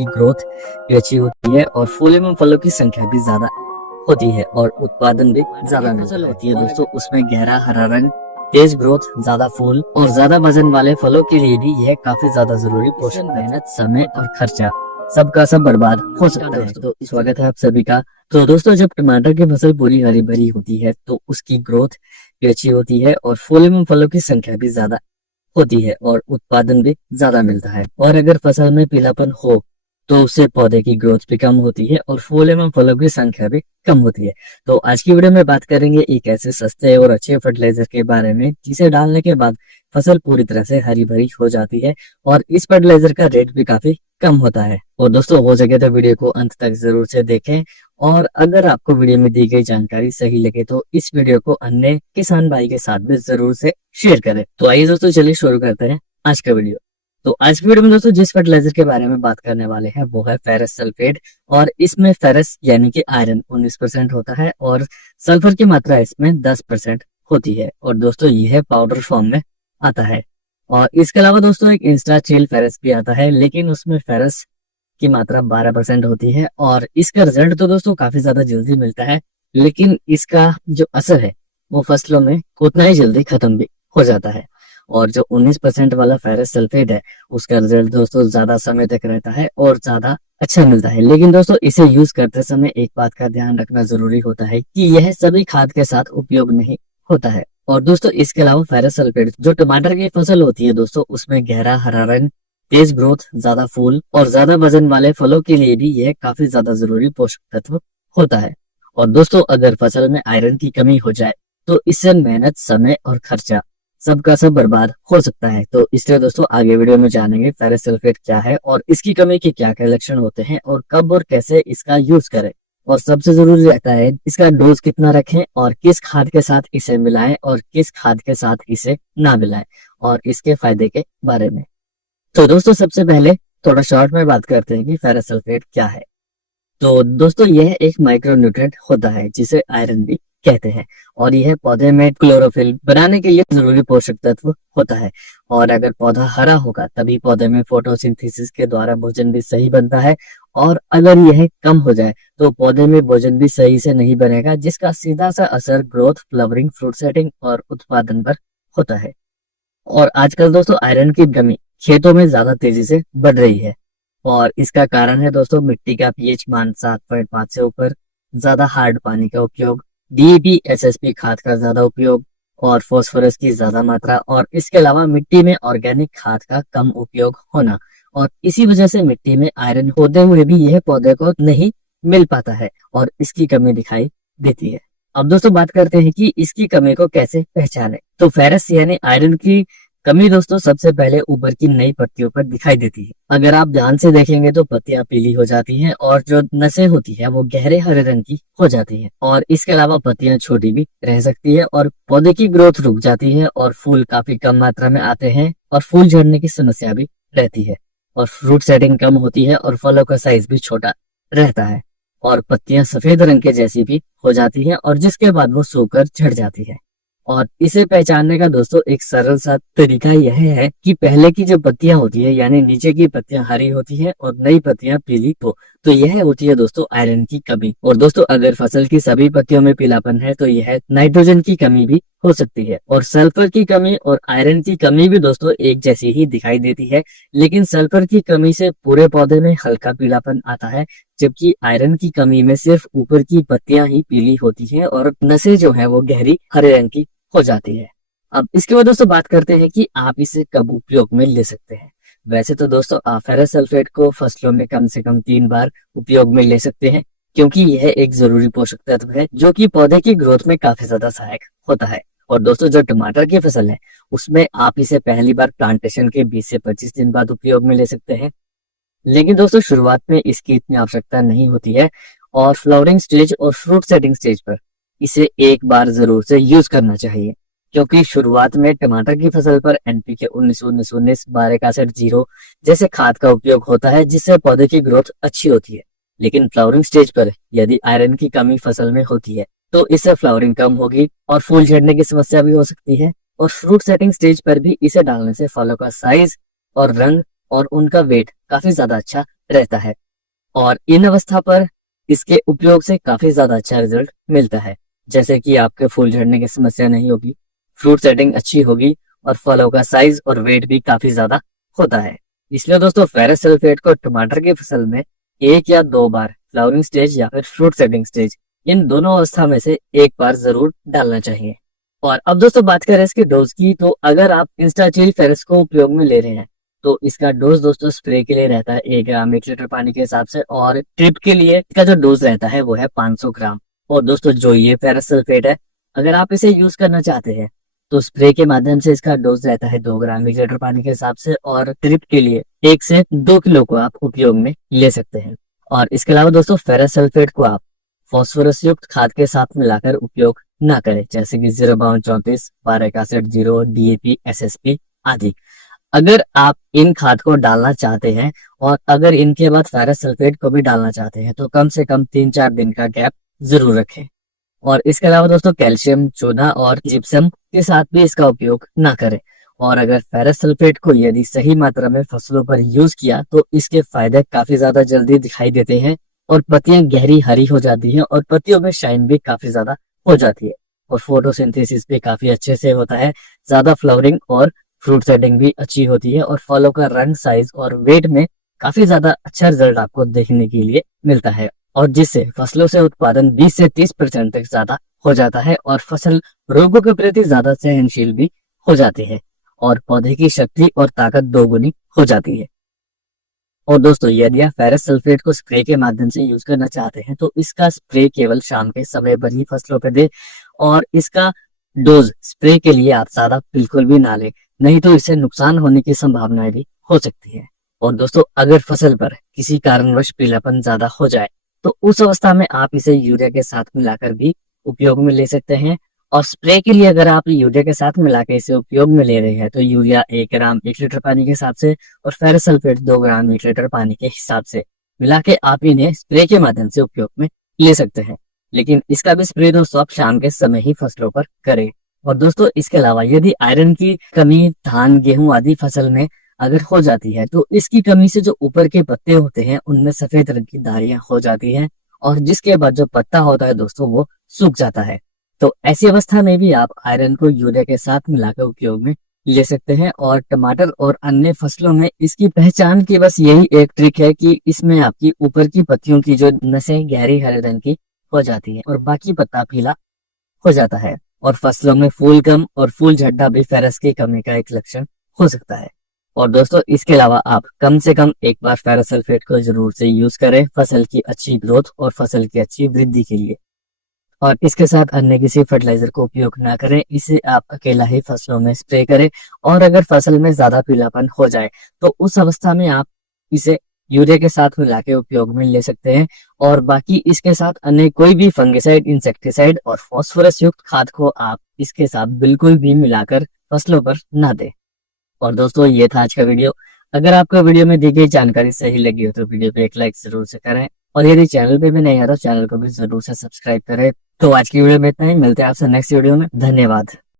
की ग्रोथ भी अच्छी होती है और फूल एवं फलों की संख्या भी ज्यादा होती है और उत्पादन भी ज्यादा फसल होती है दोस्तों। उसमें गहरा हरा रंग, तेज ग्रोथ, ज्यादा फूल और ज्यादा वजन वाले फलों के लिए भी यह काफी ज्यादा जरूरी पोषण, मेहनत, समय और खर्चा सबका सब बर्बाद हो सकता है। तो स्वागत है आप सभी का। तो दोस्तों, जब टमाटर की फसल पूरी हरी भरी होती है तो उसकी ग्रोथ भी अच्छी होती है और फूल एवं फलों की संख्या भी ज्यादा होती है और उत्पादन भी ज्यादा मिलता है। और अगर फसल में पीलापन हो तो उससे पौधे की ग्रोथ भी कम होती है और फूल एवं फलों की संख्या भी कम होती है। तो आज की वीडियो में बात करेंगे एक ऐसे सस्ते और अच्छे फर्टिलाइजर के बारे में जिसे डालने के बाद फसल पूरी तरह से हरी भरी हो जाती है और इस फर्टिलाइजर का रेट भी काफी कम होता है। और दोस्तों, हो सके तो वीडियो को अंत तक जरूर से देखें और अगर आपको वीडियो में दी गई जानकारी सही लगे तो इस वीडियो को अन्य किसान भाई के साथ भी जरूर से शेयर करें। तो आइए दोस्तों, चलिए शुरू करते हैं आज का वीडियो। तो आज की वीडियो में दोस्तों जिस फर्टिलाइजर के बारे में बात करने वाले हैं वो है फेरस सल्फेट। और इसमें फेरस यानी कि आयरन 19% होता है और सल्फर की मात्रा इसमें 10% होती है। और दोस्तों यह पाउडर फॉर्म में आता है। और इसके अलावा दोस्तों एक इंस्टा चिल फेरस भी आता है, लेकिन उसमें फेरस की मात्रा 12% होती है और इसका रिजल्ट तो दोस्तों काफी ज्यादा जल्दी मिलता है, लेकिन इसका जो असर है वो फसलों में उतना ही जल्दी खत्म भी हो जाता है। और जो 19% वाला फेरस सल्फेट है उसका रिजल्ट दोस्तों ज्यादा समय तक रहता है और ज्यादा अच्छा मिलता है। लेकिन दोस्तों इसे यूज करते समय एक बात का ध्यान रखना जरूरी होता है कि यह सभी खाद के साथ उपयोग नहीं होता है। और दोस्तों इसके अलावा फेरस सल्फेट जो टमाटर की फसल होती है दोस्तों उसमें गहरा हरा रंग, तेज ग्रोथ, ज्यादा फूल और ज्यादा वजन वाले फलों के लिए भी यह काफी ज्यादा जरूरी पोषक तत्व होता है। और दोस्तों अगर फसल में आयरन की कमी हो जाए तो इससे मेहनत, समय और खर्चा सबका सब बर्बाद हो सकता है। तो इसलिए दोस्तों आगे वीडियो में जानेंगे फेरस सल्फेट क्या है और इसकी कमी के क्या क्या लक्षण होते हैं और कब और कैसे इसका यूज करें। और सबसे जरूरी रहता है इसका डोज कितना रखें और किस खाद के साथ इसे मिलाएं और किस खाद के साथ इसे ना मिलाएं और इसके फायदे के बारे में। तो दोस्तों सबसे पहले थोड़ा शॉर्ट में बात करते हैं कि फेरस सल्फेट क्या है। तो दोस्तों यह एक माइक्रोन्यूट्रिएंट होता है जिसे आयरन भी कहते हैं और यह पौधे में क्लोरोफिल बनाने के लिए जरूरी पोषक तत्व होता है। और अगर पौधा हरा होगा तभी पौधे में फोटोसिंथेसिस के द्वारा भोजन भी सही बनता है और अगर यह कम हो जाए तो पौधे में भोजन भी सही से नहीं बनेगा, जिसका सीधा सा असर ग्रोथ, फ्लावरिंग, फ्रूट सेटिंग और उत्पादन पर होता है। और आजकल दोस्तों आयरन की कमी खेतों में ज्यादा तेजी से बढ़ रही है और इसका कारण है दोस्तों मिट्टी का पीएच मान 7.5 से ऊपर, ज्यादा हार्ड पानी का उपयोग, डीएपी, एसएसपी खाद का ज्यादा उपयोग और फास्फोरस की ज्यादा मात्रा और इसके अलावा मिट्टी में ऑर्गेनिक खाद का कम उपयोग होना। और इसी वजह से मिट्टी में आयरन होते हुए भी यह पौधे को नहीं मिल पाता है और इसकी कमी दिखाई देती है। अब दोस्तों बात करते हैं कि इसकी कमी को कैसे पहचाने। तो फेरस यानी आयरन की कमी दोस्तों सबसे पहले ऊपर की नई पत्तियों पर दिखाई देती है। अगर आप ध्यान से देखेंगे तो पत्तियां पीली हो जाती हैं और जो नसें होती है वो गहरे हरे रंग की हो जाती हैं। और इसके अलावा पत्तियां छोटी भी रह सकती है और पौधे की ग्रोथ रुक जाती है और फूल काफी कम मात्रा में आते हैं और फूल झड़ने की समस्या भी रहती है और फ्रूट सेटिंग कम होती है और फलों का साइज भी छोटा रहता है और पत्तियां सफेद रंग के जैसी भी हो जाती हैं और जिसके बाद वो सूखकर झड़ जाती है। और इसे पहचानने का दोस्तों एक सरल सा तरीका यह है कि पहले की जो पत्तियां होती है यानी नीचे की पत्तियां हरी होती है और नई पत्तियां पीली तो यह होती है दोस्तों आयरन की कमी। और दोस्तों अगर फसल की सभी पत्तियों में पीलापन है तो यह नाइट्रोजन की कमी भी हो सकती है। और सल्फर की कमी और आयरन की कमी भी दोस्तों एक जैसी ही दिखाई देती है, लेकिन सल्फर की कमी से पूरे पौधे में हल्का पीलापन आता है, जबकि आयरन की कमी में सिर्फ ऊपर की पत्तियां ही पीली होती है और नसें जो है वो गहरी हरे रंग की हो जाती है। अब इसके बाद दोस्तों बात करते हैं कि आप इसे कब उपयोग में ले सकते हैं। वैसे तो दोस्तों आप फेरस सल्फेट को फसलों में कम से कम 3 बार उपयोग में ले सकते हैं, क्योंकि यह एक जरूरी पोषक तत्व है जो कि पौधे की ग्रोथ में काफी ज्यादा सहायक होता है। और दोस्तों जो टमाटर की फसल है उसमें आप इसे पहली बार प्लांटेशन के 20 से 25 दिन बाद उपयोग में ले सकते हैं, लेकिन दोस्तों शुरुआत में इसकी इतनी आवश्यकता नहीं होती है और फ्लावरिंग स्टेज और फ्रूट सेटिंग स्टेज पर इसे एक बार जरूर से यूज करना चाहिए, क्योंकि शुरुआत में टमाटर की फसल पर एनपीके 19-19-19, बारिक एसिड 0 जैसे खाद का उपयोग होता है जिससे पौधे की ग्रोथ अच्छी होती है। लेकिन फ्लावरिंग स्टेज पर यदि आयरन की कमी फसल में होती है तो इससे फ्लावरिंग कम होगी और फूल झड़ने की समस्या भी हो सकती है। और फ्रूट सेटिंग स्टेज पर भी इसे डालने से फलों का साइज और रंग और उनका वेट काफी ज्यादा अच्छा रहता है। और इन अवस्था पर इसके उपयोग से काफी ज्यादा अच्छा रिजल्ट मिलता है, जैसे कि आपके फूल झड़ने की समस्या नहीं होगी, फ्रूट सेटिंग अच्छी होगी और फलों का साइज और वेट भी काफी ज्यादा होता है। इसलिए दोस्तों फेरस सल्फेट को टमाटर की फसल में 1 या 2 बार फ्लावरिंग स्टेज या फिर फ्रूट सेटिंग स्टेज, इन दोनों अवस्था में से एक बार जरूर डालना चाहिए। और अब दोस्तों बात करें इसके डोज की, तो अगर आप इंस्टाचिल फेरस को उपयोग में ले रहे हैं तो इसका डोज दोस्तों स्प्रे के लिए रहता है 1 ग्राम 1 लीटर पानी के हिसाब से, और ट्रिप के लिए इसका जो डोज रहता है वो है 500 ग्राम। और दोस्तों जो ये फेरस सल्फेट है, अगर आप इसे यूज करना चाहते हैं तो स्प्रे के माध्यम से इसका डोज रहता है 2 ग्राम 1 लीटर पानी के हिसाब से, और ट्रिप के लिए 1 से 2 किलो को आप उपयोग में ले सकते हैं। और इसके अलावा दोस्तों फेरस सल्फेट को आप फॉस्फोरस युक्त खाद के साथ मिलाकर उपयोग ना करें, जैसे कि 05234, बारिक एसिड 0, DAP, SSP आदि। अगर आप इन खाद को डालना चाहते हैं और अगर इनके बाद फेरस सल्फेट को भी डालना चाहते हैं तो कम से कम 3-4 दिन का गैप जरूर रखें। और इसके अलावा दोस्तों कैल्शियम, चूना और जिप्सम के साथ भी इसका उपयोग ना करें। और अगर फेरस सल्फेट को यदि सही मात्रा में फसलों पर यूज किया तो इसके फायदे काफी ज्यादा जल्दी दिखाई देते हैं और पत्तियां गहरी हरी हो जाती हैं और पत्तियों में शाइन भी काफी ज्यादा हो जाती है और फोटोसिंथेसिस भी काफी अच्छे से होता है, ज्यादा फ्लावरिंग और फ्रूट सेटिंग भी अच्छी होती है और फलों का रंग, साइज और वेट में काफी ज्यादा अच्छा रिजल्ट आपको देखने के लिए मिलता है, और जिससे फसलों से उत्पादन 20 से 30% तक ज्यादा हो जाता है और फसल रोगों के प्रति ज्यादा सहनशील भी हो जाती है और पौधे की शक्ति और ताकत दोगुनी हो जाती है। और दोस्तों यदि आप फेरस सल्फेट को स्प्रे के माध्यम से यूज करना चाहते हैं तो इसका स्प्रे केवल शाम के समय पर ही फसलों पर दे, और इसका डोज स्प्रे के लिए आप ज्यादा बिल्कुल भी ना लें, नहीं तो इससे नुकसान होने की संभावनाएं भी हो सकती है। और दोस्तों अगर फसल पर किसी कारणवश पीलापन ज्यादा हो जाए तो उस अवस्था में आप इसे यूरिया के साथ मिलाकर भी उपयोग में ले सकते हैं। और स्प्रे के लिए अगर आप यूरिया के साथ मिला के इसे उपयोग में ले रहे हैं तो यूरिया 1 ग्राम 1 लीटर पानी के हिसाब से और फेरस सल्फेट 2 ग्राम 1 लीटर पानी के हिसाब से मिला के आप इन्हें स्प्रे के माध्यम से उपयोग में ले सकते हैं। लेकिन इसका भी स्प्रे दोस्तों आप शाम के समय ही फसलों पर करें। और दोस्तों इसके अलावा यदि आयरन की कमी धान, गेहूं आदि फसल में अगर हो जाती है तो इसकी कमी से जो ऊपर के पत्ते होते हैं उनमें सफेद रंग की धारियां हो जाती हैं और जिसके बाद जो पत्ता होता है दोस्तों वो सूख जाता है। तो ऐसी अवस्था में भी आप आयरन को यूरिया के साथ मिलाकर उपयोग में ले सकते हैं। और टमाटर और अन्य फसलों में इसकी पहचान की बस यही एक ट्रिक है कि इसमें आपकी ऊपर की पत्तियों की जो नसें गहरी हरे रंग की हो जाती है और बाकी पत्ता पीला हो जाता है। और फसलों में फूल कम और फूल झड़ना भी फेरस की कमी का एक लक्षण हो सकता है। और दोस्तों इसके अलावा आप कम से कम एक बार फेरस सल्फेट को जरूर से यूज करें फसल की अच्छी ग्रोथ और फसल की अच्छी वृद्धि के लिए। और इसके साथ अन्य किसी फर्टिलाइजर को उपयोग ना करें, इसे आप अकेला ही फसलों में स्प्रे करें। और अगर फसल में ज्यादा पीलापन हो जाए तो उस अवस्था में आप इसे यूरिया के साथ मिला के उपयोग में ले सकते हैं। और बाकी इसके साथ अन्य कोई भी फंगिसाइड, इंसेक्टिसाइड और फास्फोरस युक्त खाद को आप इसके साथ बिल्कुल भी मिलाकर फसलों पर ना दें। और दोस्तों ये था आज का वीडियो। अगर आपको वीडियो में दी गई जानकारी सही लगी हो तो वीडियो पे एक लाइक जरूर से करें और यदि चैनल पे भी नहीं है तो चैनल को भी जरूर से सब्सक्राइब करें। तो आज की वीडियो में इतना ही, मिलते हैं आपसे नेक्स्ट वीडियो में। धन्यवाद।